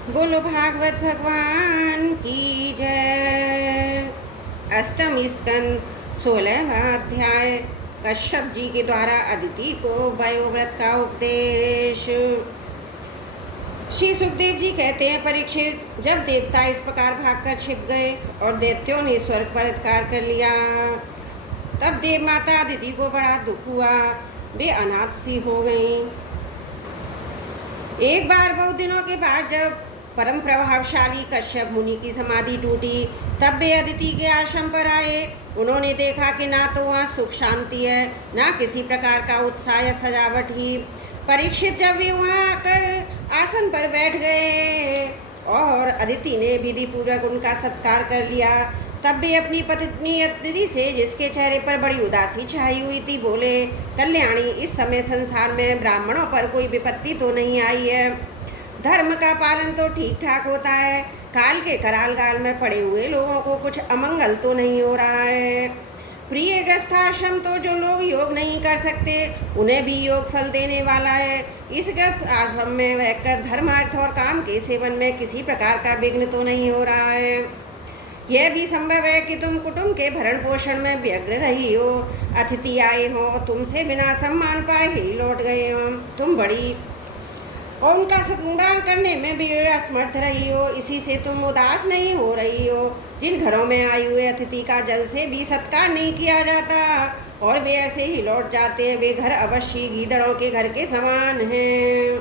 बोलो भागवत भगवान की जय। अष्टम स्कंद 16वां अध्याय। कश्यप जी के द्वारा अदिति को वयोव्रत का उपदेश। श्री सुखदेव जी कहते हैं, परीक्षित, जब देवता इस प्रकार भागकर छिप गए और दैत्यों ने स्वर्ग पर अधिकार कर लिया, तब देव माता अदिति को बड़ा दुख हुआ। वे अनाथ सी हो गईं। एक बार बहुत दिनों के बाद जब परम प्रभावशाली कश्यप मुनि की समाधि टूटी, तब वे अदिति के आश्रम पर आए। उन्होंने देखा कि ना तो वहाँ सुख शांति है, ना किसी प्रकार का उत्साह या सजावट ही। परीक्षित, जब वे वहाँ आकर आसन पर बैठ गए और अदिति ने विधि पूर्वक उनका सत्कार कर लिया, तब वे अपनी पत्नी अदिति से, जिसके चेहरे पर बड़ी उदासी छाई हुई थी, बोले, कल्याणी, इस समय संसार में ब्राह्मणों पर कोई विपत्ति तो नहीं आई है। धर्म का पालन तो ठीक ठाक होता है। काल के कराल गाल में पड़े हुए लोगों को कुछ अमंगल तो नहीं हो रहा है। प्रिय, गृहस्थाश्रम तो जो लोग योग नहीं कर सकते, उन्हें भी योग फल देने वाला है। इस गृहस्थ आश्रम में रहकर धर्म, अर्थ और काम के सेवन में किसी प्रकार का विघ्न तो नहीं हो रहा है। यह भी संभव है कि तुम कुटुंब के भरण पोषण में व्यग्र रही हो, अतिथि आए हो, तुमसे बिना सम्मान पाए ही लौट गए हो, तुम बड़ी और उनका सत्कार करने में भी असमर्थ रही हो। इसी से तुम उदास नहीं हो रही हो। जिन घरों में आए हुए अतिथि का जल से भी सत्कार नहीं किया जाता और वे ऐसे ही लौट जाते हैं, वे घर अवश्य गीदड़ों के घर के समान हैं।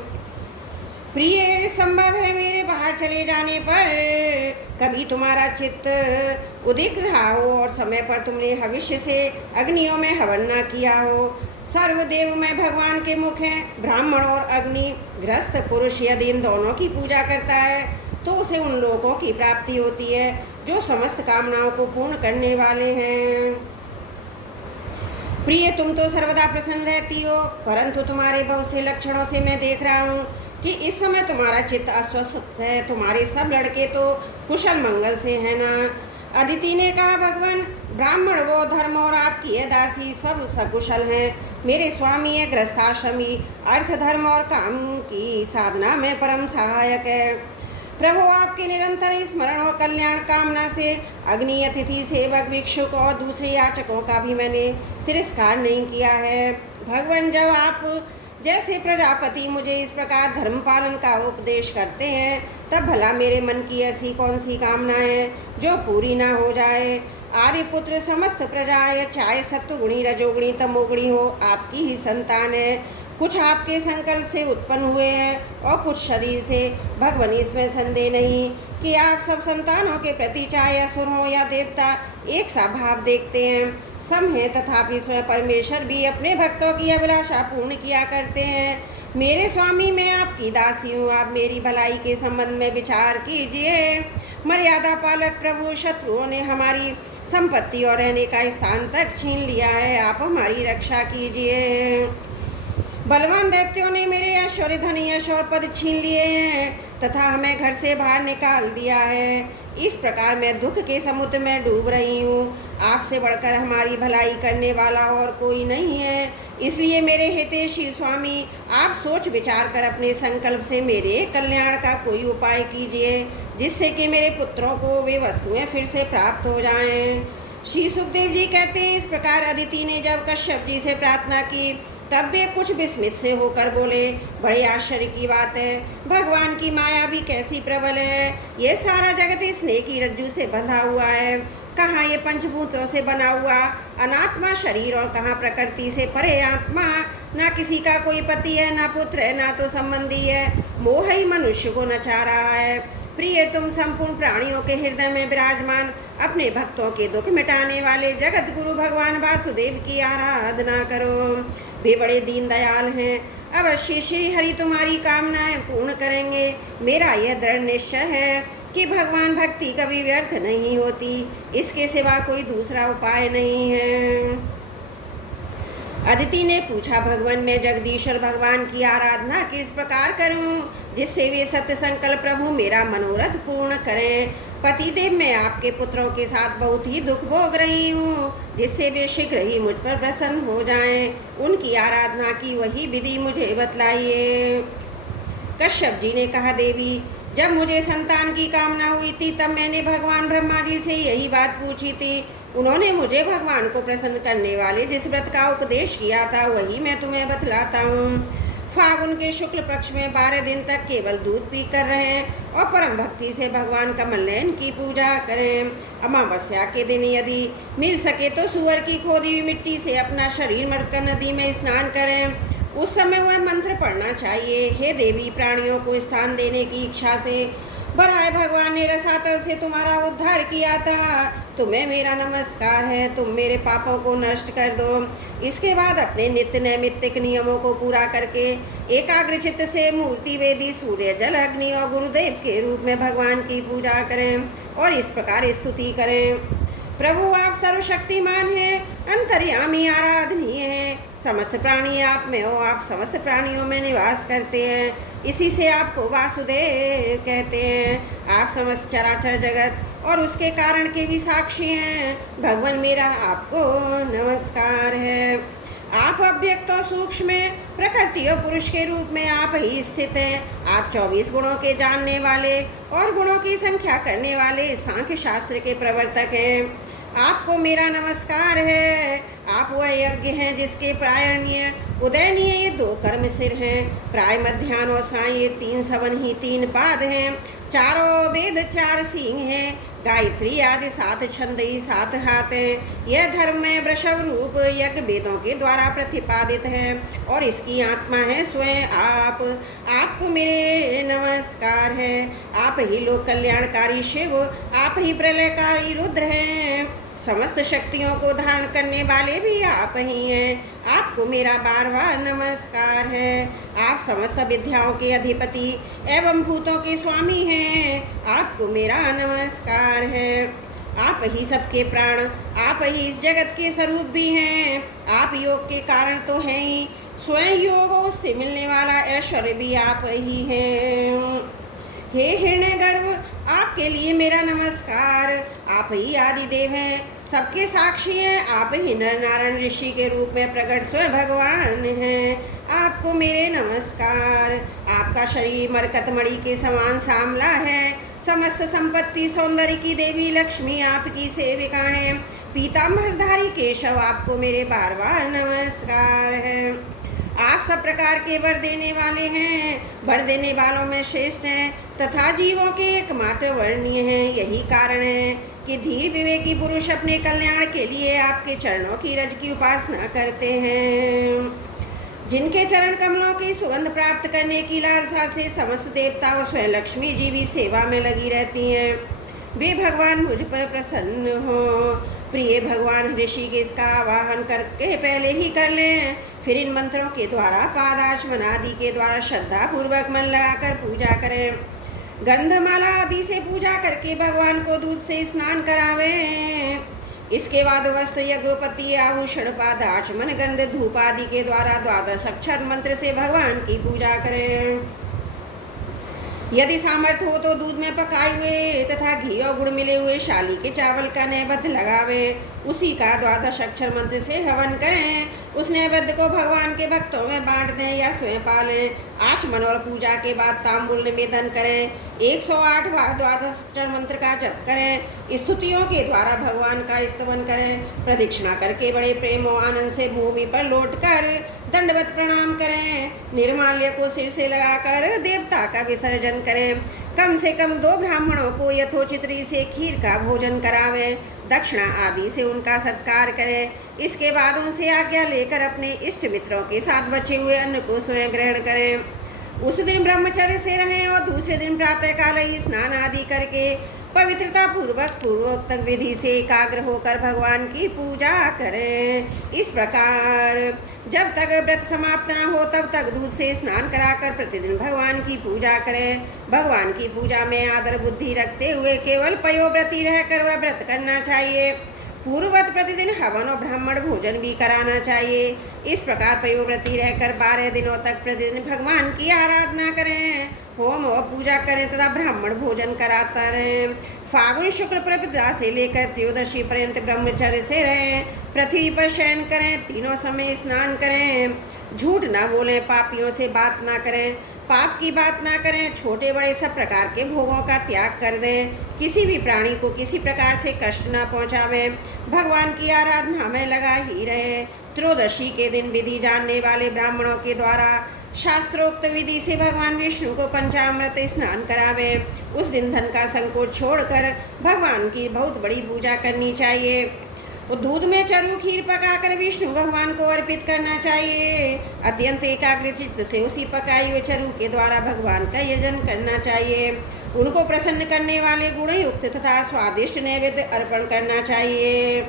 प्रिय, संभव है मेरे बाहर चले जाने पर कभी तुम्हारा चित्त उदित रहा हो और समय पर तुमने भविष्य से अग्नियों में हवन न किया हो। सर्वदेव में भगवान के मुख हैं। ब्राह्मण और अग्नि, गृहस्थ पुरुष यदि इन दोनों की पूजा करता है तो उसे उन लोगों की प्राप्ति होती है जो समस्त कामनाओं को पूर्ण करने वाले हैं। प्रिय, तुम तो सर्वदा प्रसन्न रहती हो, परंतु तुम्हारे बहुत से लक्षणों से मैं देख रहा हूँ कि इस समय तुम्हारा चित्त अस्वस्थ है। तुम्हारे सब लड़के तो कुशल मंगल से है ना। अदिति ने कहा, भगवान, ब्राह्मण वो धर्म और आपकी यह दासी सब सकुशल हैं। मेरे स्वामी है गृहस्थाश्रमी, अर्थ धर्म और काम की साधना में परम सहायक है। प्रभु, आपके निरंतर स्मरण और कल्याण कामना से अग्नि, अतिथि, सेवक, भिक्षुक और दूसरे याचकों का भी मैंने तिरस्कार नहीं किया है। भगवान, जब आप जैसे प्रजापति मुझे इस प्रकार धर्म पालन का उपदेश करते हैं, तब भला मेरे मन की ऐसी कौन सी कामना है जो पूरी ना हो जाए। आर्यपुत्र, समस्त प्रजा चाहे सत्वगुणी, रजोगुणी, तमोगुणी हो, आपकी ही संतान है। कुछ आपके संकल्प से उत्पन्न हुए हैं और कुछ शरीर से। भगवान, इसमें संदेह नहीं कि आप सब संतानों के प्रति, चाहे असुर हो या देवता, एक सा भाव देखते हैं। सम है, तथापि स्वयं परमेश्वर भी अपने भक्तों की अभिलाषा पूर्ण किया करते हैं। मेरे स्वामी, मैं आपकी दासी हूँ, आप मेरी भलाई के संबंध में विचार कीजिए। मर्यादा पालक प्रभु, शत्रुओं ने हमारी संपत्ति और रहने का स्थान तक छीन लिया है, आप हमारी रक्षा कीजिए। बलवान दैत्यों ने मेरे ऐश्वर्य, धन, यश और पद छीन लिए हैं तथा हमें घर से बाहर निकाल दिया है। इस प्रकार मैं दुख के समुद्र में डूब रही हूँ। आपसे बढ़कर हमारी भलाई करने वाला और कोई नहीं है। इसलिए मेरे हितैषी स्वामी, आप सोच विचार कर अपने संकल्प से मेरे कल्याण का कोई उपाय कीजिए, जिससे कि मेरे पुत्रों को वे वस्तुएं फिर से प्राप्त हो जाएं। श्री सुखदेव जी कहते हैं, इस प्रकार अदिति ने जब कश्यप जी से प्रार्थना की, तब वे कुछ विस्मित से होकर बोले, बड़े आश्चर्य की बात है, भगवान की माया भी कैसी प्रबल है। ये सारा जगत स्नेह की रज्जू से बंधा हुआ है। कहाँ ये पंचभूतों से बना हुआ अनात्मा शरीर और कहाँ प्रकृति से परे आत्मा। ना किसी का कोई पति है, ना पुत्र है, ना तो संबंधी है। मोह ही मनुष्य को नचा रहा है। प्रिय, तुम संपूर्ण प्राणियों के हृदय में विराजमान, अपने भक्तों के दुख मिटाने वाले जगत गुरु भगवान वासुदेव की आराधना करो। वे बड़े दीन दयाल हैं। अवश्य श्री हरि तुम्हारी कामनाएं पूर्ण करेंगे। मेरा यह दृढ़ निश्चय है कि भगवान भक्ति कभी व्यर्थ नहीं होती। इसके सिवा कोई दूसरा उपाय नहीं है। अदिति ने पूछा, भगवान, मैं जगदीश्वर भगवान की आराधना किस प्रकार करूं, जिससे वे सत्य संकल्प प्रभु मेरा मनोरथ पूर्ण करें। पतिदेव, मैं आपके पुत्रों के साथ बहुत ही दुख भोग रही हूँ, जिससे वे शीघ्र ही मुझ पर प्रसन्न हो जाएं। उनकी आराधना की वही विधि मुझे बतलाइए। कश्यप जी ने कहा, देवी, जब मुझे संतान की कामना हुई थी तब मैंने भगवान ब्रह्मा जी से यही बात पूछी थी। उन्होंने मुझे भगवान को प्रसन्न करने वाले जिस व्रत का उपदेश किया था वही मैं तुम्हें बतलाता हूँ। फागुन के शुक्ल पक्ष में 12 दिन तक केवल दूध पी कर रहें और परम भक्ति से भगवान कमल नयन की पूजा करें। अमावस्या के दिन यदि मिल सके तो सुअर की खोदी हुई मिट्टी से अपना शरीर मलकर नदी में स्नान करें। उस समय वह मंत्र पढ़ना चाहिए, हे देवी, प्राणियों को स्थान देने की इच्छा से बराए भगवान ने रसातल से तुम्हारा उद्धार किया था। तुम्हें मेरा नमस्कार है, तुम मेरे पापों को नष्ट कर दो। इसके बाद अपने नित्य नैमित्तिक नियमों को पूरा करके एकाग्रचित्त से मूर्ति, वेदी, सूर्य, जल, अग्नि और गुरुदेव के रूप में भगवान की पूजा करें और इस प्रकार स्तुति करें। प्रभु, आप सर्वशक्तिमान हैं, अंतर्यामी, आराधनीय हैं। समस्त प्राणी आप में हो, आप समस्त प्राणियों में निवास करते हैं। इसी से आपको वासुदेव कहते हैं। आप समस्त चराचर जगत और उसके कारण के भी साक्षी हैं। भगवान, मेरा आपको नमस्कार है। आप अव्यक्त और सूक्ष्म प्रकृति और पुरुष के रूप में आप ही स्थित हैं। आप 24 गुणों के जानने वाले और गुणों की संख्या करने वाले सांख्य शास्त्र के प्रवर्तक हैं। आपको मेरा नमस्कार है। आप वह यज्ञ हैं जिसके प्रायणीय, उदयनीय ये 2 कर्म सिर हैं। प्राय, मध्याह्न और साय ये 3 सवन ही 3 पाद हैं। चारों वेद 4 सींग हैं। गायत्री आदि 7 छंद ही 7 हाथ हैं। यह धर्म में वृषभ रूप यज्ञ वेदों के द्वारा प्रतिपादित है और इसकी आत्मा है स्वयं आप। आपको मेरे नमस्कार है। आप ही लोक कल्याणकारी शिव, आप ही प्रलयकारी रुद्र हैं। समस्त शक्तियों को धारण करने वाले भी आप ही हैं। आपको मेरा बार नमस्कार है। आप समस्त विद्याओं के अधिपति एवं भूतों के स्वामी हैं। आपको मेरा नमस्कार है। आप ही सबके प्राण, आप ही इस जगत के स्वरूप भी हैं। आप योग के कारण तो हैं ही, स्वयं योग से मिलने वाला ऐश्वर्य भी आप ही हैं। हे हिरण्यगर्भ, आपके लिए मेरा नमस्कार। आप ही आदिदेव हैं, सबके साक्षी हैं। आप ही नर नारायण ऋषि के रूप में प्रकट स्वयं भगवान हैं। आपको मेरे नमस्कार। आपका शरीर मरकतमणि के समान सांवला है। समस्त संपत्ति सौंदर्य की देवी लक्ष्मी आपकी सेविका हैं। पीताम्बरधारी केशव, आपको मेरे बार नमस्कार है। आप सब प्रकार के वर देने वाले हैं, वर देने वालों में श्रेष्ठ हैं तथा जीवों के एकमात्र वर्णीय हैं। यही कारण है कि धीर विवेकी पुरुष अपने कल्याण के लिए आपके चरणों की रज की उपासना करते हैं। जिनके चरण कमलों की सुगंध प्राप्त करने की लालसा से समस्त देवता और स्वयं लक्ष्मी जी भी सेवा में लगी रहती हैं, वे भगवान मुझ पर प्रसन्न हो। प्रिय भगवान ऋषिकेश का आवाहन करके पहले ही कर लें, फिर इन मंत्रों के द्वारा पादाचमन आदि के द्वारा श्रद्धा पूर्वक मन लगाकर पूजा करें। गंधमाला आदि से पूजा करके भगवान को दूध से स्नान करावें। इसके बाद वस्त्र, यज्ञोपति, आभूषण, पादाचमन, गंध, धूप आदि के द्वारा 12 अक्षर मंत्र से भगवान की पूजा करें। यदि सामर्थ्य हो तो दूध में पकाए हुए तथा घी और गुड़ मिले हुए शाली के चावल का नैवेद्य लगावें। उसी का 12 अक्षर मंत्र से हवन करें। उस नैवेद्य को भगवान के भक्तों में बांट दें या स्वयं पालें। आचमन और पूजा के बाद तांबूल निवेदन करें। 108 बार 12 अक्षर मंत्र का जप करें। स्तुतियों के द्वारा भगवान का स्तवन करें। प्रदक्षिणा करके बड़े प्रेम और आनंद से भूमि पर लौटकर दंडवत प्रणाम करें। निर्माल्य को सिर से लगाकर देवता का विसर्जन करें। कम से कम 2 ब्राह्मणों को यथोचित रीति से खीर का भोजन करावें। दक्षिणा आदि से उनका सत्कार करें। इसके बाद उनसे आज्ञा लेकर अपने इष्ट मित्रों के साथ बचे हुए अन्न को स्वयं ग्रहण करें। उस दिन ब्रह्मचर्य से रहें और दूसरे दिन प्रातःकाल ही स्नान आदि करके पवित्रता पूर्वक पूर्वोक्त विधि से एकाग्र होकर भगवान की पूजा करें। इस प्रकार जब तक व्रत समाप्त न हो तब तक दूध से स्नान कराकर प्रतिदिन भगवान की पूजा करें। भगवान की पूजा में आदर बुद्धि रखते हुए केवल पयोव्रती रहकर वह व्रत करना चाहिए। पूर्ववत प्रतिदिन हवन और ब्राह्मण भोजन भी कराना चाहिए। इस प्रकार पयोव्रती रहकर 12 दिनों तक प्रतिदिन भगवान की आराधना करें, होम और पूजा करें तथा ब्राह्मण भोजन कराता रहें। फागुन शुक्ल प्रतिपदा से लेकर त्रयोदशी पर्यंत ब्रह्मचर्य से रहें। पृथ्वी पर शयन करें, तीनों समय स्नान करें, झूठ न बोलें, पापियों से बात ना करें, पाप की बात ना करें, छोटे बड़े सब प्रकार के भोगों का त्याग कर दें, किसी भी प्राणी को किसी प्रकार से कष्ट न पहुँचावें, भगवान की आराधना में लगा ही रहे। त्रयोदशी के दिन विधि जानने वाले ब्राह्मणों के द्वारा शास्त्रोक्त विधि से भगवान विष्णु को पंचामृत स्नान करावे। उस दिन धन का संकोच छोड़कर भगवान की बहुत बड़ी पूजा करनी चाहिए। और दूध में चरु खीर पकाकर विष्णु भगवान को अर्पित करना चाहिए। अत्यंत एकाग्र चित्त से उसी पकाई हुए चरु के द्वारा भगवान का यजन करना चाहिए। उनको प्रसन्न करने वाले गुण युक्त तथा स्वादिष्ट नैवेद्य अर्पण करना चाहिए।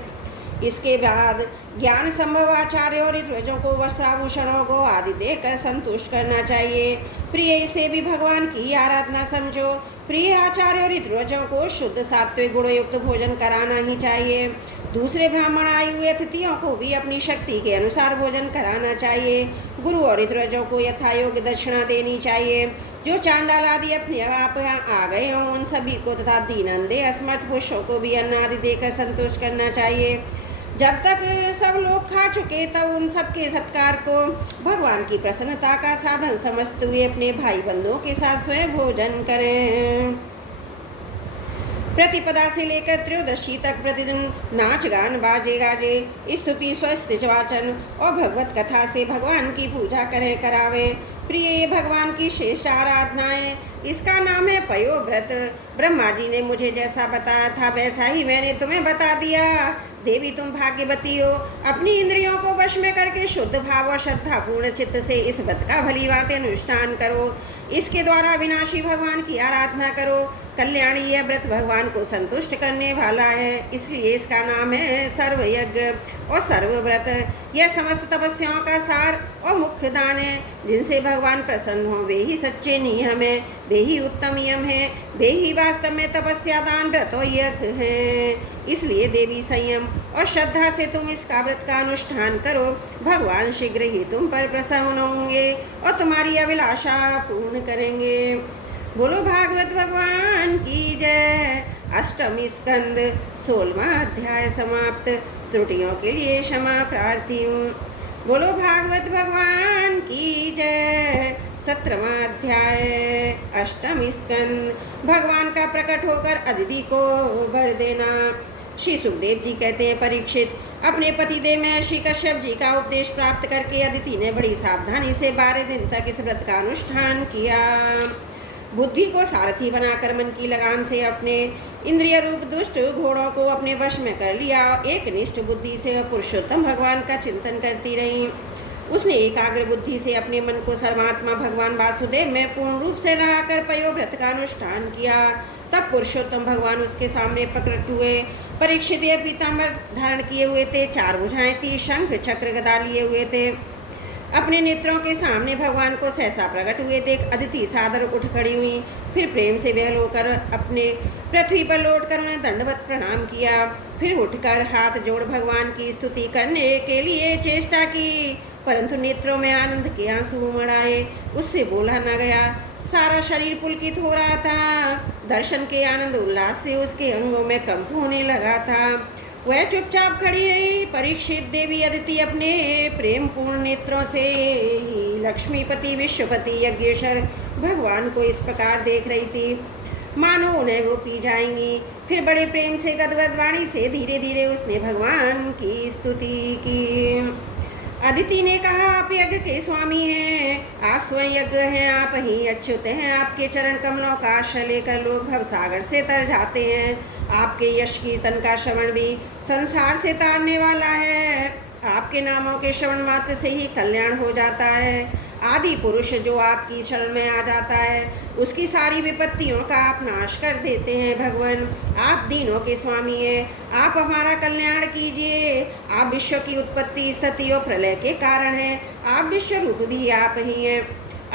इसके बाद ज्ञान संभव आचार्यों और ऋत्विजों को वस्त्राभूषणों को आदि देकर संतुष्ट करना चाहिए। प्रिय इसे भी भगवान की आराधना समझो। प्रिय आचार्य और ऋत्विजों को शुद्ध सात्विक गुणयुक्त भोजन कराना ही चाहिए। दूसरे ब्राह्मण आए हुए अतिथियों को भी अपनी शक्ति के अनुसार भोजन कराना चाहिए। गुरु और ऋत्विजों को यथायोग्य दक्षिणा देनी चाहिए। जो चांडाल आदि अपने आप यहाँ आ गए हों उन सभी को तथा दीनंदे असमर्थ पुरुषों को भी अन्न आदि देकर संतुष्ट करना चाहिए। जब तक सब लोग खा चुके तब उन सबके सत्कार को भगवान की प्रसन्नता का साधन समझते हुए अपने भाई बंधुओं के साथ स्वयं भोजन करें। प्रतिपदा से लेकर त्रयोदशी तक प्रतिदिन नाच गान बाजे गाजे स्तुति स्वस्ति वाचन और भगवत कथा से भगवान की पूजा करावे। प्रिय ये भगवान की श्रेष्ठ आराधनाएं, इसका नाम है पयोव्रत। ब्रह्मा जी ने मुझे जैसा बताया था वैसा ही मैंने तुम्हें बता दिया। देवी तुम भाग्यवती हो। अपनी इंद्रियों को वश में करके शुद्ध भाव और श्रद्धा पूर्ण चित्त से इस व्रत का भली भांति अनुष्ठान करो। इसके द्वारा विनाशी भगवान की आराधना करो। कल्याणी यह व्रत भगवान को संतुष्ट करने वाला है, इसलिए इसका नाम है सर्वयज्ञ और सर्वव्रत। यह समस्त तपस्याओं का सार और मुख्य दान है। जिनसे भगवान प्रसन्न हो वे ही सच्चे नियम है, वे ही उत्तम नियम है, वे ही वास्तव में तपस्या दान व्रत और यज्ञ हैं। इसलिए देवी संयम और श्रद्धा से तुम इसका व्रत का अनुष्ठान करो। भगवान शीघ्र ही तुम पर प्रसन्न होंगे और तुम्हारी अभिलाषा पूर्ण करेंगे। बोलो भागवत भगवान की जय। अष्टमी स्कंद 16वां अध्याय समाप्त। त्रुटियों के लिए क्षमा प्रार्थी हूँ। बोलो भागवत भगवान की जय। 17वां अध्याय अष्टमी स्कंद। भगवान का प्रकट होकर अदिति को वर देना। श्री सुखदेव जी कहते हैं, परीक्षित, अपने पतिदेव महर्षि कश्यप जी का उपदेश प्राप्त करके अदिति ने बड़ी सावधानी से 12 दिन तक इस व्रत का अनुष्ठान किया। बुद्धि को सारथी बनाकर मन की लगाम से अपने इंद्रिय रूप दुष्ट घोड़ों को अपने वश में कर लिया। एक निष्ठ बुद्धि से पुरुषोत्तम भगवान का चिंतन करती रही। उसने एकाग्र बुद्धि से अपने मन को सर्वात्मा भगवान वासुदेव में पूर्ण रूप से लगाकर पयोव्रत का अनुष्ठान किया। तब पुरुषोत्तम भगवान उसके सामने प्रकट हुए। परीक्षित ये पीताम्बर धारण किए हुए थे, 4 भुजाएं थी, शंख चक्र गदा लिए हुए थे। अपने नेत्रों के सामने भगवान को सहसा प्रकट हुए देख अदिति सादर उठ खड़ी हुई। फिर प्रेम से बहल होकर अपने पृथ्वी पर लौटकर उन्हें दंडवत प्रणाम किया। फिर उठकर हाथ जोड़ भगवान की स्तुति करने के लिए चेष्टा की, परंतु नेत्रों में आनंद के आंसू उमड़ आए। उससे बोला न गया। सारा शरीर पुलकित हो रहा था। दर्शन के आनंद उल्लास से उसके अंगों में कंप होने लगा था। वह चुपचाप खड़ी रही। परीक्षित देवी अदिति अपने प्रेम पूर्ण नेत्रों से ही लक्ष्मीपति विश्वपति यज्ञेश्वर भगवान को इस प्रकार देख रही थी मानो उन्हें वो पी जाएंगी। फिर बड़े प्रेम से गदगद वाणी से धीरे धीरे उसने भगवान की स्तुति की। अदिति ने कहा, आप यज्ञ के स्वामी हैं, आप स्वयं यज्ञ हैं, आप ही अच्युत हैं। आपके चरण कमलों का आश्रय लेकर लोग भवसागर से तर जाते हैं। आपके यश कीर्तन का श्रवण भी संसार से तारने वाला है। आपके नामों के श्रवण मात्र से ही कल्याण हो जाता है। आदि पुरुष जो आपकी शरण में आ जाता है उसकी सारी विपत्तियों का आप नाश कर देते हैं। भगवान, आप दीनों के स्वामी हैं, आप हमारा कल्याण कीजिए। आप विश्व की उत्पत्ति स्थिति और प्रलय के कारण हैं। आप विश्व रूप भी आप ही हैं।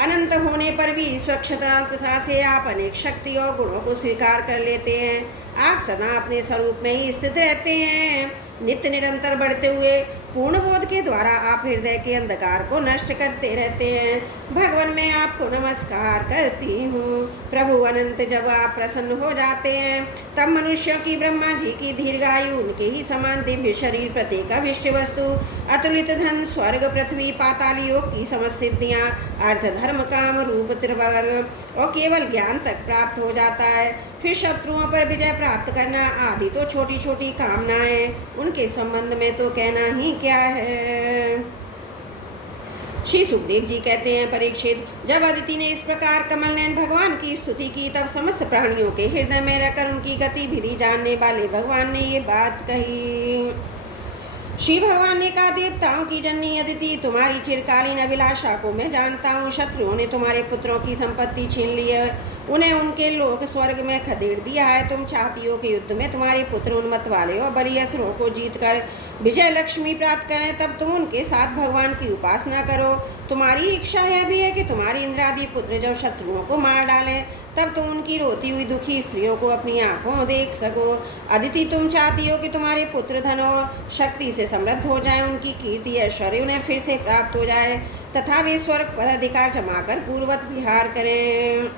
अनंत होने पर भी स्वच्छता तथा से आप अनेक शक्ति और गुणों को स्वीकार कर लेते हैं। आप सदा अपने स्वरूप में ही स्थित रहते हैं। नित्य निरंतर बढ़ते हुए पूर्ण बोध के द्वारा आप हृदय के अंधकार को नष्ट करते रहते हैं। भगवान मैं आपको नमस्कार करती हूँ। प्रभु अनंत जब आप प्रसन्न हो जाते हैं तब मनुष्यों की, ब्रह्मा जी की दीर्घायु, उनके ही समान दिव्य शरीर, प्रत्येक विषय वस्तु, अतुलित धन, स्वर्ग, पृथ्वी, पाताल योग की समस्त सिद्धियाँ, अर्थ, धर्म, काम, रूप, त्रिवर्ग और केवल ज्ञान तक प्राप्त हो जाता है। फिर शत्रुओं पर विजय प्राप्त करना आदि तो छोटी छोटी कामनाएं, उनके संबंध में तो कहना ही क्या है। श्री सुखदेव जी कहते हैं, परीक्षित, जब अदिति ने इस प्रकार कमल नयन भगवान की स्तुति की तब समस्त प्राणियों के हृदय में रहकर उनकी गतिविधि जानने वाले भगवान ने ये बात कही। श्री भगवान ने कहा, देवताओं की जननी अदिति, तुम्हारी चिरकालीन अभिलाषा को मैं जानता हूँ। शत्रुओं ने तुम्हारे पुत्रों की संपत्ति छीन ली है, उन्हें उनके लोक स्वर्ग में खदेड़ दिया है। तुम चाहती हो कि युद्ध में तुम्हारे पुत्र उन्मत्त वाले और बड़ी असुरों को जीतकर विजय लक्ष्मी प्राप्त करें, तब तुम उनके साथ भगवान की उपासना करो। तुम्हारी इच्छा यह भी है कि तुम्हारे इंद्रादि पुत्र जब शत्रुओं को मार डालें तब तुम उनकी रोती हुई दुखी स्त्रियों को अपनी आंखों देख सको। अदिति, तुम चाहती हो कि तुम्हारे पुत्र धन और शक्ति से समृद्ध हो जाएं, उनकी कीर्ति ऐश्वर्य उन्हें फिर से प्राप्त हो जाए तथा वे स्वर्ग पर अधिकार जमाकर पूर्ववत विहार करें।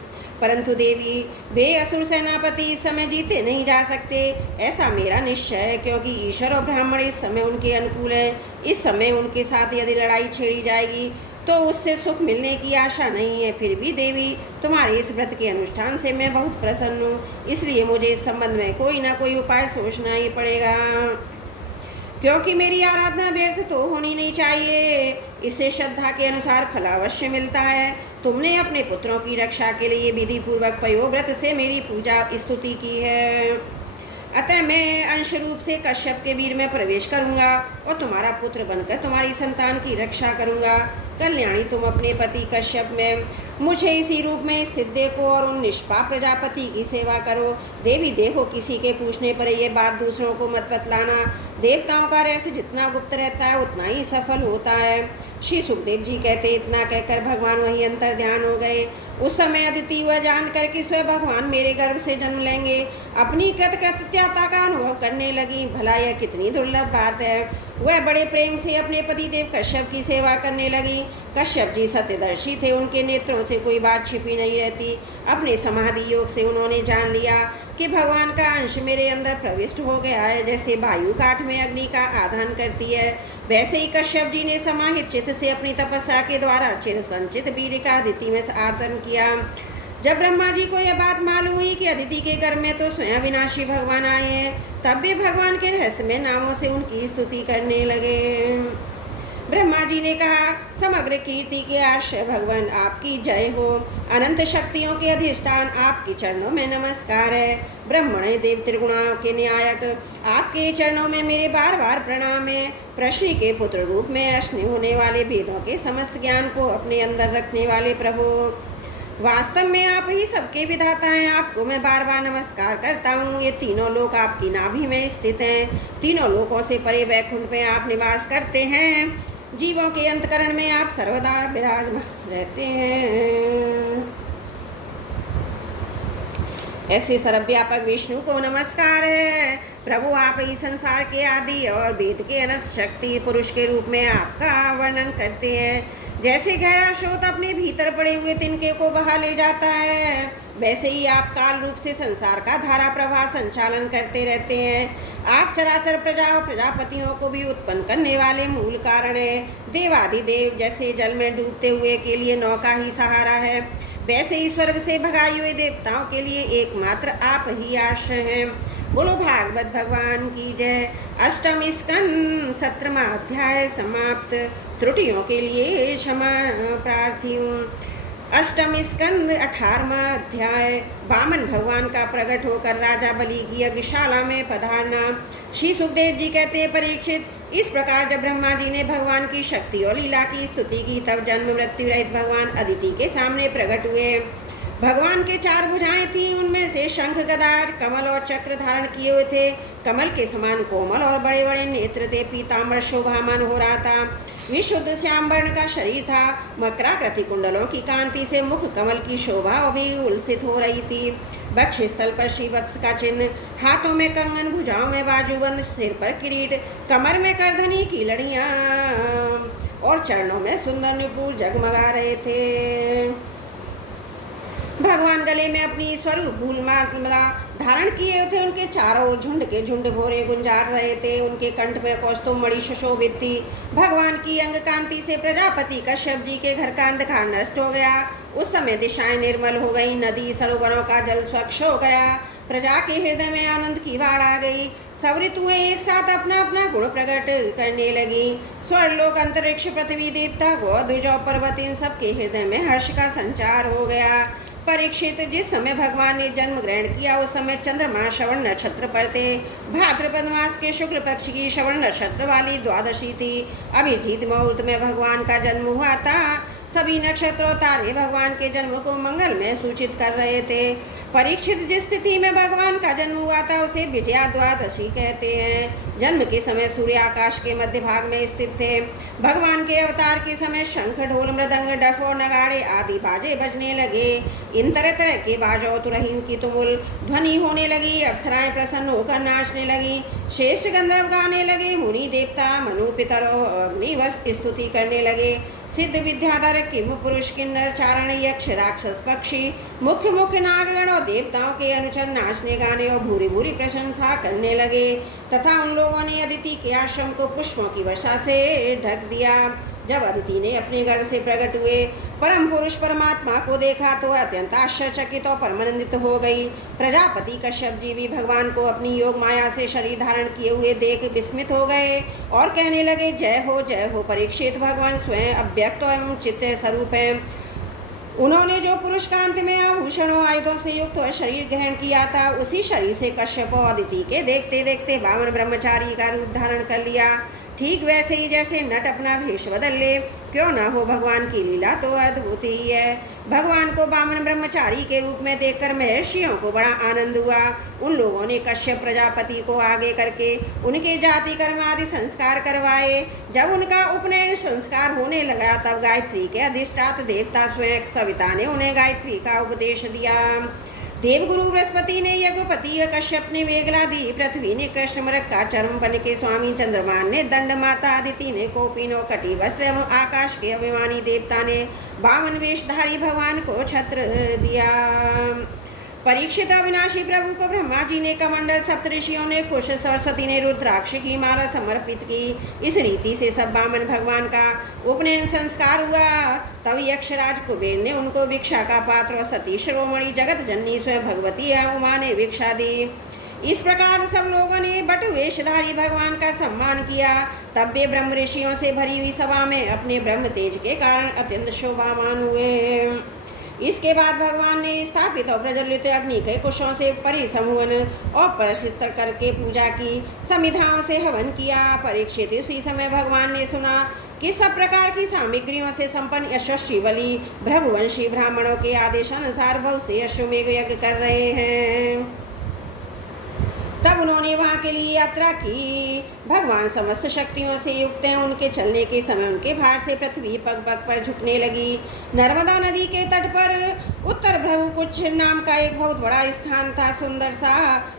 परंतु देवी, वे असुर सेनापति इस समय जीते नहीं जा सकते, ऐसा मेरा निश्चय है, क्योंकि ईश्वर और ब्राह्मण इस समय उनके अनुकूल हैं। इस समय उनके साथ यदि लड़ाई छेड़ी जाएगी तो उससे सुख मिलने की आशा नहीं है। फिर भी देवी, तुम्हारे इस व्रत के अनुष्ठान से मैं बहुत प्रसन्न हूँ, इसलिए मुझे इस संबंध में कोई ना कोई उपाय सोचना ही पड़ेगा, क्योंकि मेरी आराधना व्यर्थ तो होनी नहीं चाहिए। इससे श्रद्धा के अनुसार फल अवश्य मिलता है। तुमने अपने पुत्रों की रक्षा के लिए विधि पूर्वक पयोव्रत से मेरी पूजा स्तुति की है, अतः मैं अंश रूप से कश्यप के वीर में प्रवेश करूंगा और तुम्हारा पुत्र बनकर तुम्हारी संतान की रक्षा करूंगा। कल्याणी, तुम अपने पति कश्यप में मुझे इसी रूप में स्थित देखो और उन निष्पाप प्रजापति की सेवा करो। देवी, देखो, किसी के पूछने पर यह बात दूसरों को मत बतलाना। देवताओं का रहस्य जितना गुप्त रहता है उतना ही सफल होता है। श्री सुखदेव जी कहते, इतना कहकर भगवान वहीं अंतर ध्यान हो गए। उस समय अदिति वह जानकर कि स्वयं भगवान मेरे गर्भ से जन्म लेंगे, अपनी कृतकृत्यता का अनुभव करने लगी। भला यह कितनी दुर्लभ बात है। वह बड़े प्रेम से अपने पतिदेव कश्यप की सेवा करने लगी। कश्यप जी सत्यदर्शी थे, उनके नेत्रों से कोई बात छिपी नहीं रहती। अपने समाधि योग से उन्होंने जान लिया कि भगवान का अंश मेरे अंदर प्रविष्ट हो गया है। जैसे वायु काठ में अग्नि का आधान करती है, वैसे ही कश्यप जी ने समाहित चित्त से अपनी तपस्या के द्वारा चिर संचित वीर का अदिति में आदन किया। जब ब्रह्मा जी को यह बात मालूम हुई कि अदिति के घर में तो स्वयं विनाशी भगवान आए हैं, तब भी भगवान के रहस्यमय नामों से उनकी स्तुति करने लगे। ब्रह्मा जी ने कहा, समग्र कीर्ति के आश्रय भगवान आपकी जय हो। अनंत शक्तियों के अधिष्ठान आपके चरणों में नमस्कार है। ब्रह्मणे देव त्रिगुणों के न्यायक, आपके चरणों में मेरे बार बार प्रणाम है। प्रश्नि के पुत्र रूप में अश्नि होने वाले वेदों के समस्त ज्ञान को अपने अंदर रखने वाले प्रभु, वास्तव में आप ही सबके विधाता हैं। आपको मैं बार बार नमस्कार करता हूँ। ये तीनों लोक आपकी नाभि में स्थित हैं। तीनों लोकों से परे वैकुंठ में आप निवास करते हैं। जीवों के अंतकरण में आप सर्वदा विराजमान रहते हैं। ऐसे सर्वव्यापक विष्णु को नमस्कार है। प्रभु, आप ही संसार के आदि और वेद के अनंत शक्ति पुरुष के रूप में आपका वर्णन करते हैं। जैसे गहरा स्रोत अपने भीतर पड़े हुए तिनके को बहा ले जाता है, वैसे ही आप काल रूप से संसार का धारा प्रवाह संचालन करते रहते हैं। आप चराचर प्रजा और प्रजापतियों को भी उत्पन्न करने वाले मूल कारण है। देवादिदेव जैसे जल में डूबते हुए के लिए नौका ही सहारा है, वैसे ही स्वर्ग से भगाए हुए देवताओं के लिए एकमात्र आप ही आश्रय हैं। बोलो भागवत भगवान की जय। अष्टम स्कंद 17वां अध्याय समाप्त। त्रुटियों के लिए क्षमा प्रार्थी हूँ। अष्टम स्कंद 18वां अध्याय। वामन भगवान का प्रकट होकर राजा बलि की यज्ञशाला में पधारना। श्री सुखदेव जी कहते हैं, परीक्षित, इस प्रकार जब ब्रह्मा जी ने भगवान की शक्ति और लीला की स्तुति की, तब जन्म मृत्यु रहित भगवान अदिति के सामने प्रकट हुए। भगवान के 4 भुजाएं थीं, उनमें से वे शंख गदा कमल और चक्र धारण किए हुए थे। कमल के समान कोमल और बड़े बड़े नेत्र थे। पीताम्बर शोभामान हो रहा था। विशुद्ध श्याम वर्ण का शरीर था। मकराकृति कुंडलों की कांति से मुख कमल की शोभा भी उल्सित हो रही थी। वक्ष स्थल पर श्रीवत्स का चिन्ह, हाथों में कंगन, भुजाओं में बाजूबंद, सिर पर किरीट, कमर में करधनी की लड़ियां और चरणों में सुंदर नुपुर जगमगा रहे थे। भगवान गले में अपनी स्वरूप भूलमाला धारण किए थे। उनके चारों ओर झुंड के झुंड भोरे गुंजार रहे थे। उनके कंठ में कौस्तुभ मणि सुशोभित थी। भगवान की अंग कांति से प्रजापति कश्यप जी के घर का अंधकार नष्ट हो गया। उस समय दिशाएं निर्मल हो गई। नदी सरोवरों का जल स्वच्छ हो गया। प्रजा के हृदय में आनंद की बाढ़ आ गई। सब ऋतुएं एक साथ अपना अपना गुण प्रकट करने लगी। स्वर्लोक, अंतरिक्ष, पृथ्वी, देवता, गौ, द्विज और पर्वत, इन सबके हृदय में हर्ष का संचार हो गया। परीक्षित, जिस समय भगवान ने जन्म ग्रहण किया उस समय चंद्रमा श्रवण नक्षत्र पर थे। भाद्रपद मास के शुक्ल पक्ष की श्रवण नक्षत्र वाली द्वादशी थी। अभिजीत मुहूर्त में भगवान का जन्म हुआ था। सभी नक्षत्र और तारे भगवान के जन्म को मंगल में सूचित कर रहे थे। परीक्षित, जिस तिथि में भगवान का जन्म हुआ था उसे विजया द्वादशी कहते हैं। जन्म के समय सूर्य आकाश के मध्य भाग में स्थित थे। भगवान के अवतार के समय शंख, ढोल, मृदंग, डफ और नगाड़े आदि बाजे बजने लगे। इन तरह तरह के बाजों तुरहियों की तुमुल ध्वनि होने लगी। अप्सराएं प्रसन्न होकर नाचने लगी। श्रेष्ठ गंधर्व गाने लगे। मुनि, देवता, मनु, पितर और अग्निवश स्तुति करने लगे। सिद्ध, विद्याधर, किम पुरुष, किन्नर, चारण, यक्ष, राक्षस, पक्षी, मुख्य मुख्य नागगण और देवताओं के अनुचर नाचने गाने और भूरी भूरी प्रशंसा करने लगे। तथा उन लोगों ने अदिति के आश्रम को पुष्पों की वर्षा से ढक दिया। जब अदिति ने अपने गर्भ से प्रकट हुए परम पुरुष परमात्मा को देखा तो अत्यंत आश्चर्यचकित और परमानंदित हो गई। प्रजापति कश्यप जी भी भगवान को अपनी योग माया से शरीर धारण किए हुए देख विस्मित हो गए और कहने लगे, जय हो परीक्षित, भगवान स्वयं अव्यक्त एवं चित्त स्वरूप है। उन्होंने जो पुरुष कांति में आभूषणों आयुधों से युक्त शरीर ग्रहण किया था उसी शरीर से कश्यप और अदिति के देखते देखते वामन ब्रह्मचारी का रूप धारण कर लिया। ठीक वैसे ही जैसे नट अपना भेष बदल ले, क्यों ना हो, भगवान की लीला तो अद्भुत ही है। भगवान को वामन ब्रह्मचारी के रूप में देखकर महर्षियों को बड़ा आनंद हुआ। उन लोगों ने कश्यप प्रजापति को आगे करके उनके जाति कर्म आदि संस्कार करवाए। जब उनका उपनयन संस्कार होने लगा तब गायत्री के अधिष्ठाता देवता स्वयं सविता ने उन्हें गायत्री का उपदेश दिया। देवगुरु बृहस्पति ने यज्ञपति, कश्यप ने मेघला दी, पृथ्वी ने कृष्ण मृग का चर्म बन के स्वामी, चंद्रमान ने दंड, माता अदिति ने कौपीन और कटी वस्त्र एवं आकाश के अभिमानी देवता ने बामन वेशधारी भगवान को छत्र दिया। परीक्षित, अविनाशी प्रभु को ब्रह्मा जी ने कमंडल, सप्तऋषियों ने कुश, सरस्वती ने रुद्राक्ष की माला समर्पित की। इस रीति से सब वामन भगवान का उपनयन संस्कार हुआ। तब यक्षराज कुबेर ने उनको भिक्षा का पात्र और सती शिरोमणि जगत जननी स्वयं भगवती उमा ने भिक्षा दी। इस प्रकार सब लोगों ने बट वेशधारी भगवान का सम्मान किया। तब वे ब्रह्म ऋषियों से भरी हुई सभा में अपने ब्रह्म तेज के कारण अत्यंत शोभामान हुए। इसके बाद भगवान ने स्थापित और प्रज्वलित अग्नि के कुशों से परिसमूहन और परिचित करके पूजा की, समिधाओं से हवन किया। परीक्षित, उसी समय भगवान ने सुना कि सब प्रकार की सामग्रियों से संपन्न यशस्वी बलि भृगुवंशी ब्राह्मणों के आदेश अनुसार भव से अश्वमेघ यज्ञ कर रहे हैं। तब उन्होंने वहाँ के लिए यात्रा की। भगवान समस्त शक्तियों से युक्त हैं। उनके चलने के समय उनके भार से पृथ्वी पग पग पर झुकने लगी। नर्मदा नदी के तट पर उत्तर भृगुकुछ नाम का एक बहुत बड़ा स्थान था, सुंदर सा।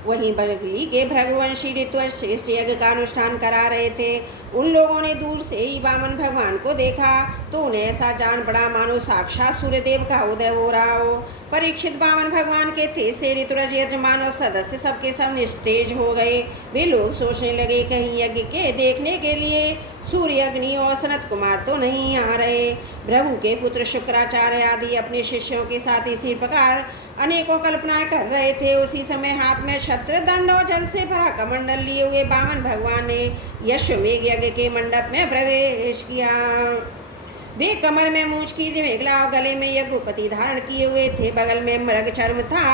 वहीं बरगली के भृगुवंशी ऋतु श्रेष्ठ यज्ञ का अनुष्ठान करा रहे थे। उन लोगों ने दूर से ही वामन भगवान को देखा तो उन्हें ऐसा जान पड़ा मानो साक्षात सूर्यदेव का उदय हो रहा हो। परीक्षित, वामन भगवान के तेज से ऋतुराज यजमान और सदस्य सबके सब निस्तेज हो गए। वे लोग सोचने लगे कहीं यज्ञ के देखने के लिए सूर्य, अग्नि और सनत कुमार तो नहीं आ रहे। भृगु के पुत्र शुक्राचार्य आदि अपने शिष्यों के साथ इसी प्रकार अनेकों कल्पनाएं कर रहे थे। उसी समय हाथ में छत्र, दंड और जल से भरा कमंडल लिए हुए वामन भगवान ने यश्वमेघ यज्ञ के मंडप में प्रवेश किया। वे कमर में मूंछ की मेघला और गले में यज्ञोपति धारण किए हुए थे। बगल में मृग चर्म था।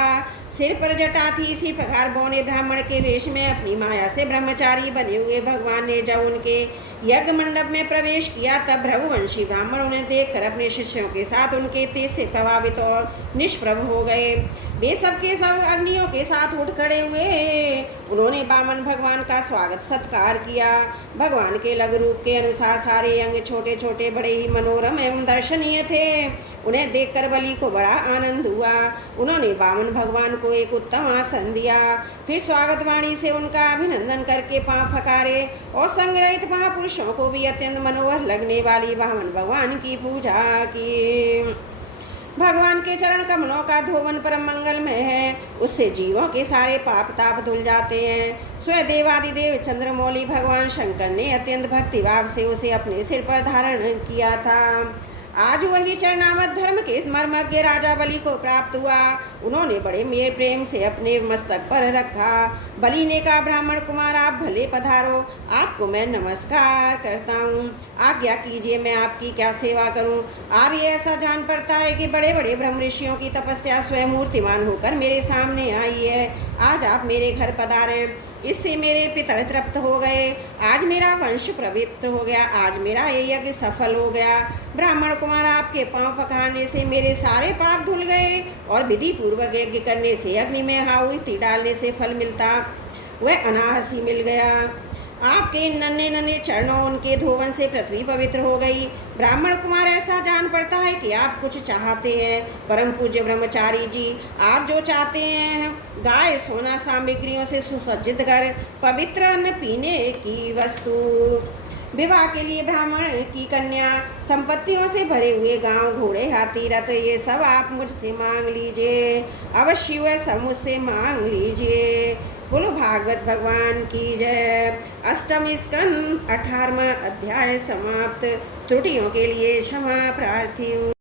सिर पर जटा थी। इसी प्रकार बौने ब्राह्मण के वेश में अपनी माया से ब्रह्मचारी बने हुए भगवान ने जब उनके यज्ञ मंडप में प्रवेश किया, तब भृगुवंशी ब्राह्मण उन्हें देखकर अपने शिष्यों के साथ उनके तेज से प्रभावित और निष्प्रभ हो गए। वे सब के सब अग्नियों के साथ उठ खड़े हुए। उन्होंने वामन भगवान का स्वागत सत्कार किया। भगवान के लघु रूप के अनुसार सारे अंग छोटे छोटे बड़े ही मनोरम एवं दर्शनीय थे। उन्हें देखकर बलि को बड़ा आनंद हुआ। उन्होंने वामन भगवान को एक उत्तम आसन दिया, फिर स्वागत वाणी से उनका अभिनंदन करके पांव फकारे और संग्रहित महापुरुषों को भी अत्यंत मनोहर लगने वाली वामन भगवान की पूजा की। भगवान के चरण कमलों का धोवन परम मंगलमय है। उससे जीवों के सारे पाप ताप धुल जाते हैं। स्वयं देवादिदेव चंद्रमौली भगवान शंकर ने अत्यंत भक्तिभाव से उसे अपने सिर पर धारण किया था। आज वही चरणामत धर्म के मर्मज्ञ राजा बलि को प्राप्त हुआ। उन्होंने बड़े मेर प्रेम से अपने मस्तक पर रखा। बलि ने कहा, ब्राह्मण कुमार आप भले पधारो, आपको मैं नमस्कार करता हूँ। आज्ञा कीजिए, मैं आपकी क्या सेवा करूँ। आर्य ऐसा जान पड़ता है कि बड़े बड़े ब्रह्म ऋषियों की तपस्या स्वयं मूर्तिमान होकर मेरे सामने आई है। आज आप मेरे घर पधारे, इससे मेरे पितर तृप्त हो गए। आज मेरा वंश पवित्र हो गया। आज मेरा ये यज्ञ सफल हो गया। ब्राह्मण कुमार आपके पांव पखाने से मेरे सारे पाप धुल गए और विधि पूर्वक यज्ञ करने से अग्नि में आहुति डालने से फल मिलता वह अनायास ही मिल गया। आपके नन्हे नन्हे चरणों उनके धोवन से पृथ्वी पवित्र हो गई। ब्राह्मण कुमार ऐसा जान पड़ता है कि आप कुछ चाहते हैं। परम पूज्य ब्रह्मचारी जी, आप जो चाहते हैं, गाय सोना सामग्रियों से सुसज्जित घर, पवित्र अन्न पीने की वस्तु, विवाह के लिए ब्राह्मण की कन्या, संपत्तियों से भरे हुए गांव, घोड़े, हाथी, रथ, ये सब आप मुझसे मांग लीजिए। अवश्य वह सब मुझसे मांग लीजिए। बोलो भागवत भगवान की जय। अष्टम स्कंद 18वां अध्याय समाप्त। त्रुटियों के लिए क्षमा प्रार्थी हूँ।